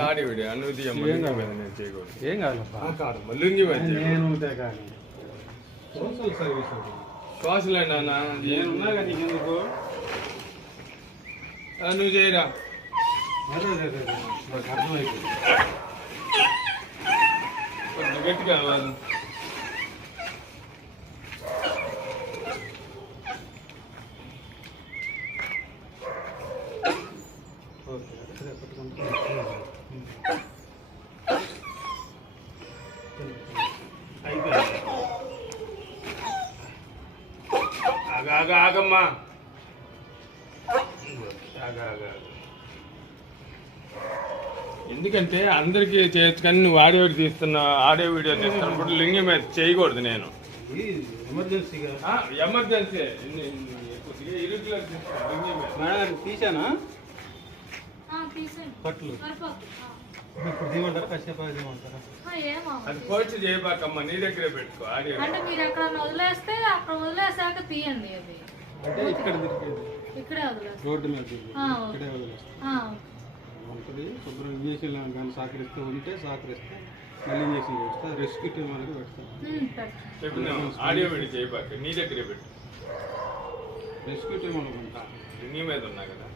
ఆడి video నువ్వు నేను చేయకూడదు. ఏం కాదబ్బా. కాదు మళ్ళీ నేను కానీ సోషల్ సర్వీస్ సోషల్ అయినా నేనున్నా కానీ ఎందుకు నువ్వు చేయరా. అదే నాకు అర్థమైపోయింది. కొంచెం గట్టిగా అవ్వాలి. ఓకే అదే పట్టుకుంటా. అయిపోయింది. ఆగమ్మా ఎందుకంటే అందరికీ చేయొచ్చు కానీ నువ్వు ఆడియో వీడియో తీస్తున్నప్పుడు లింగం మీద చేయకూడదు. నేను ఎమర్జెన్సీగా ఎమర్జెన్సీ తీసానా తీసేయండి. పట్లు సరిపోతుంది. ఇప్పుడు తీయమంటారా కాసేపు తీయమంటారా? ఏమో అది పోస్ట్ చేయబాకమ్మా, నీ దగ్గరే పెట్టుకో ఆడియో. అంటే మీరు ఎక్కడన్నా వదిలేస్తే అక్కడ వదిలేసాక తీయండి. అది అంటే ఇక్కడ తిరిగేది ఇక్కడే వదిలేస్తాం. రోడ్డు మీద తిరిగేది. ఆ, ఇక్కడే వదిలేస్తాం. ఉంటుంది శుభ్రం ఇంజక్షన్ కానీ సహకరిస్తూ ఉంటే సహకరిస్తే మళ్ళీ ఇంజక్షన్ చేస్తా. రెస్క్యూ టీం వాళ్ళకి పెడతాం. చెప్తున్నాము ఆడియో వీడియో చేయబాక, నీ దగ్గరే పెట్టు. రెస్క్యూ టీం వాళ్ళకి ఉంటా. నీ మీద ఉన్నా కదా.